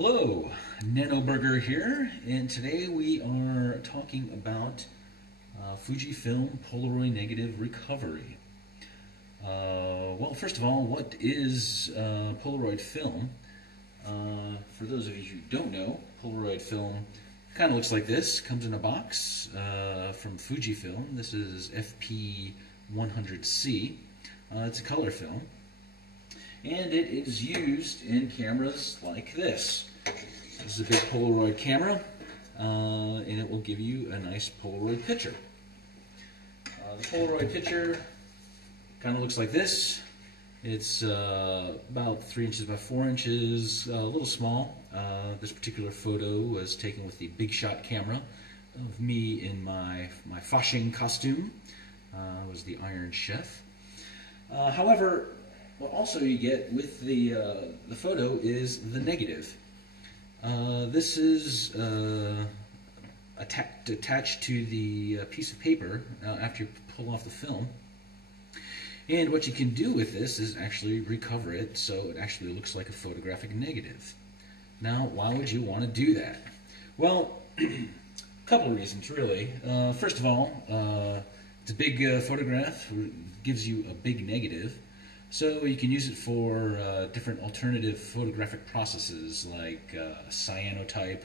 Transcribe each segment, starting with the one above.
Hello, Nanoburger here, and today we are talking about Fujifilm Polaroid negative recovery. Well, first of all, what is Polaroid film? For those of you who don't know, Polaroid film kind of looks like this. Comes in a box from Fujifilm. This is FP100C. It's a color film. And it is used in cameras like this. This is a big Polaroid camera, and it will give you a nice Polaroid picture. The Polaroid picture kind of looks like this. It's about 3 inches by 4 inches, a little small. This particular photo was taken with the big shot camera of me in my Fasching costume. I was the Iron Chef. However, what also you get with the photo is the negative. This is attached to the piece of paper after you pull off the film. And what you can do with this is actually recover it so it actually looks like a photographic negative. Now, why would you want to do that? Well, a couple of reasons really. First of all, it's a big photograph, gives you a big negative. So you can use it for different alternative photographic processes like cyanotype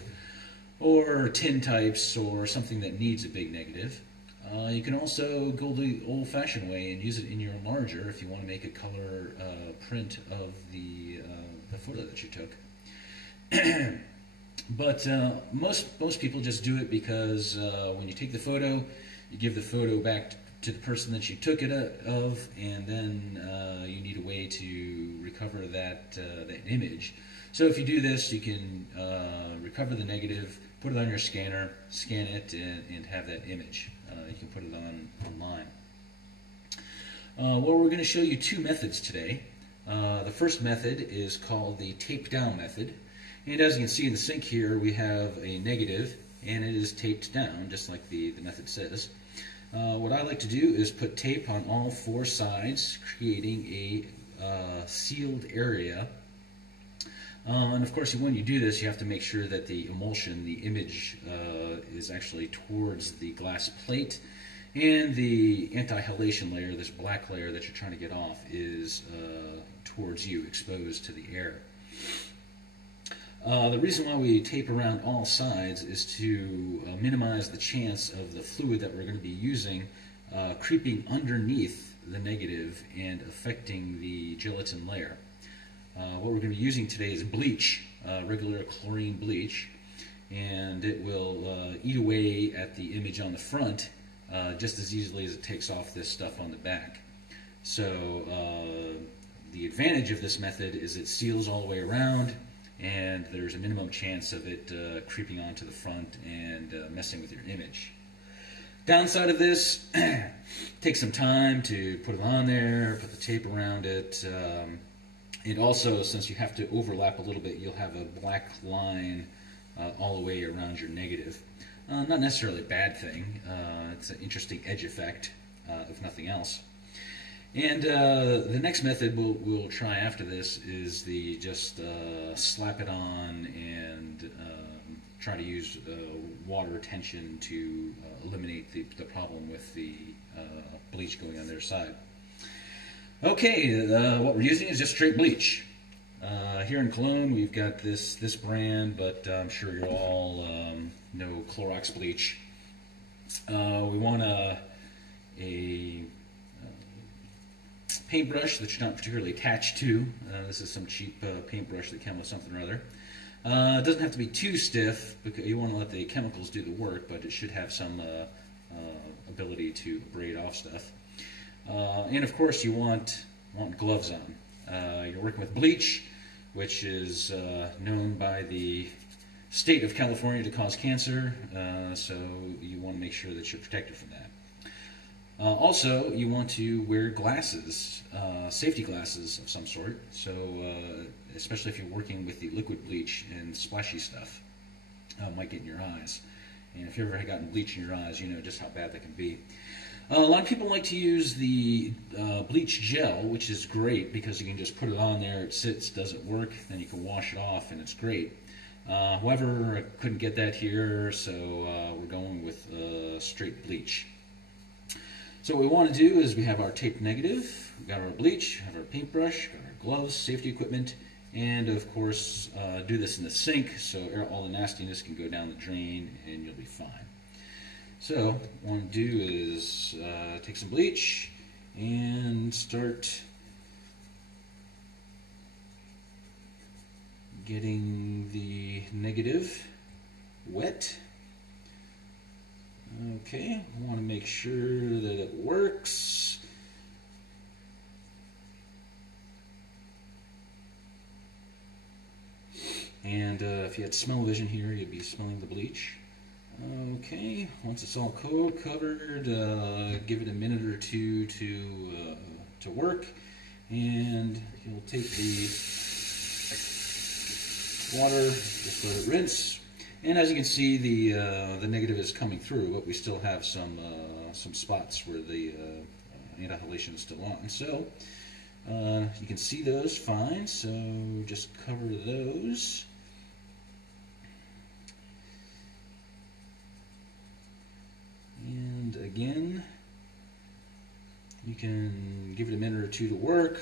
or tintypes or something that needs a big negative. You can also go the old-fashioned way and use it in your enlarger if you want to make a color print of the photo that you took. But most people just do it because when you take the photo, you give the photo back to the person that you took it of, and then you need a way to recover that image. So if you do this, you can recover the negative, put it on your scanner, scan it, and have that image. You can put it online. Well, we're going to show you two methods today. The first method is called the tape down method. And as you can see in the sink here, we have a negative, and it is taped down, just like the method says. What I like to do is put tape on all four sides, creating a sealed area. And of course, when you do this, you have to make sure that the emulsion, the image, is actually towards the glass plate, and the anti-halation layer, this black layer that you're trying to get off, is towards you, exposed to the air. The reason why we tape around all sides is to minimize the chance of the fluid that we're going to be using creeping underneath the negative and affecting the gelatin layer. What we're going to be using today is bleach, regular chlorine bleach, and it will eat away at the image on the front just as easily as it takes off this stuff on the back. So the advantage of this method is it seals all the way around, and there's a minimum chance of it creeping onto the front and messing with your image. Downside of this, take some time to put it on there, put the tape around it, and also, since you have to overlap a little bit, you'll have a black line all the way around your negative. Not necessarily a bad thing, it's an interesting edge effect, if nothing else. And the next method we'll try after this is the just slap it on and try to use water tension to eliminate the problem with the bleach going on their side. Okay, what we're using is just straight bleach. Here in Cologne we've got this brand, but I'm sure you all know Clorox bleach. We want a paintbrush that you're not particularly attached to. This is some cheap paintbrush that came with something or other. It doesn't have to be too stiff because you want to let the chemicals do the work, but it should have some ability to abrade off stuff. And of course you want gloves on. You're working with bleach, which is known by the state of California to cause cancer, so you want to make sure that you're protected from that. Also, you want to wear glasses, safety glasses of some sort, so especially if you're working with the liquid bleach and splashy stuff, it might get in your eyes. And if you've ever gotten bleach in your eyes, you know just how bad that can be. A lot of people like to use the bleach gel, which is great because you can just put it on there, it sits, doesn't work, then you can wash it off, and it's great. However, I couldn't get that here, so we're going with straight bleach. So what we want to do is we have our taped negative, we got our bleach, have our paintbrush, got our gloves, safety equipment, and of course do this in the sink so all the nastiness can go down the drain and you'll be fine. So what we want to do is take some bleach and start getting the negative wet. Okay, I want to make sure that it works. And if you had smell-o-vision here, you'd be smelling the bleach. Okay, once it's all covered, give it a minute or two to work, and you'll take the water, just let it rinse. And as you can see, the negative is coming through, but we still have some spots where the anti-halation is still on. So you can see those fine. So just cover those. And again, you can give it a minute or two to work,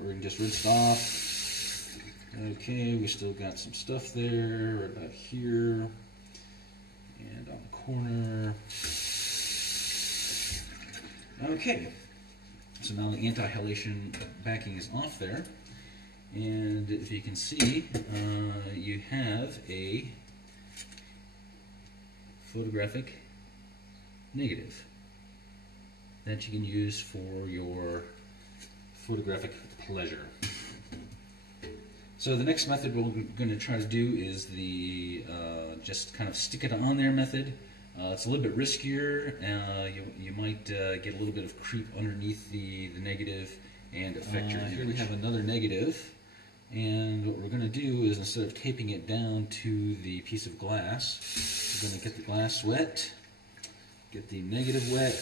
or you can just rinse it off. Okay, we still got some stuff there, right about here, and on the corner. Okay, so now the anti-halation backing is off there, and if you can see, you have a photographic negative that you can use for your photographic pleasure. So the next method we're going to try to do is the just kind of stick it on there method. It's a little bit riskier. You might get a little bit of creep underneath the negative and affect your image. Here we have another negative, and what we're going to do is, instead of taping it down to the piece of glass, we're going to get the glass wet, get the negative wet,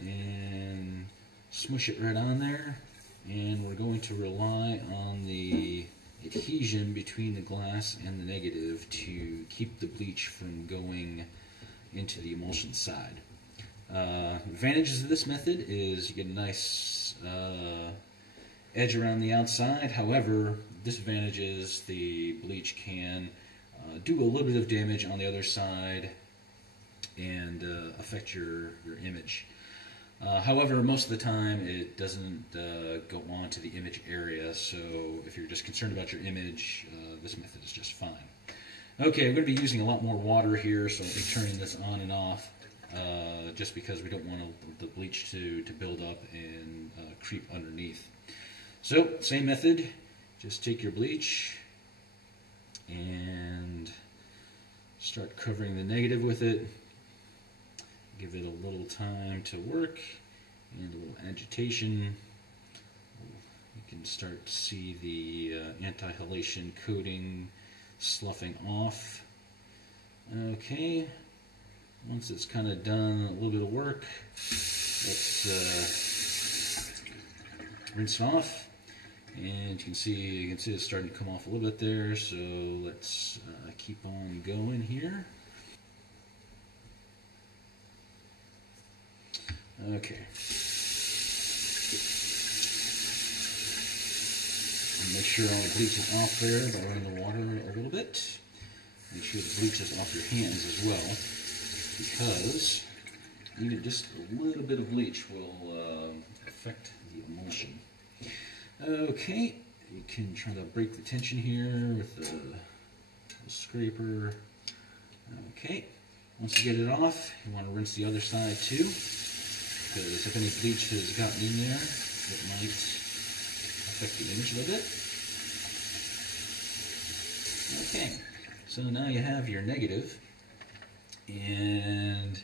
and smush it right on there. And we're going to rely on the adhesion between the glass and the negative to keep the bleach from going into the emulsion side. Advantages of this method is you get a nice edge around the outside. However, disadvantage is the bleach can do a little bit of damage on the other side and affect your image. However, most of the time it doesn't go on to the image area, so if you're just concerned about your image, this method is just fine. Okay, I'm going to be using a lot more water here, so I'll be turning this on and off, just because we don't want the bleach to build up and creep underneath. So, same method, just take your bleach and start covering the negative with it. Give it a little time to work and a little agitation. You can start to see the anti-halation coating sloughing off. Okay, once it's kind of done a little bit of work, let's rinse it off. And you can see it's starting to come off a little bit there, so let's keep on going here. Okay. And make sure all the bleach is off there by running the water a little bit. Make sure the bleach is off your hands as well, because even just a little bit of bleach will affect the emulsion. Okay, you can try to break the tension here with the scraper. Okay, once you get it off, you want to rinse the other side too, because if any bleach has gotten in there, it might affect the image a little bit. Okay, so now you have your negative, and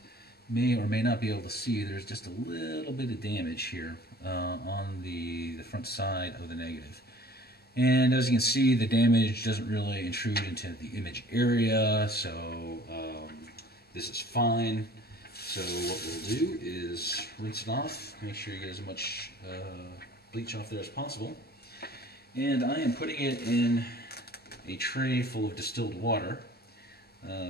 may or may not be able to see, there's just a little bit of damage here on the front side of the negative. And as you can see, the damage doesn't really intrude into the image area, so this is fine. So what we'll do is rinse it off, make sure you get as much bleach off there as possible. And I am putting it in a tray full of distilled water,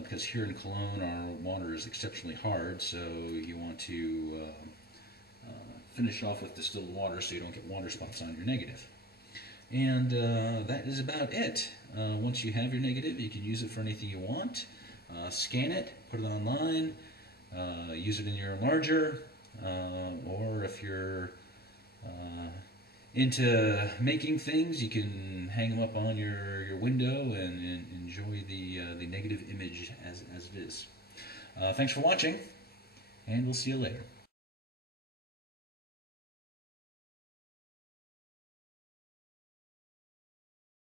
because here in Cologne our water is exceptionally hard, so you want to finish off with distilled water so you don't get water spots on your negative. And that is about it. Once you have your negative, you can use it for anything you want. Scan it, put it online, use it in your enlarger, or if you're into making things, you can hang them up on your window and enjoy the negative image as it is. Thanks for watching, and we'll see you later.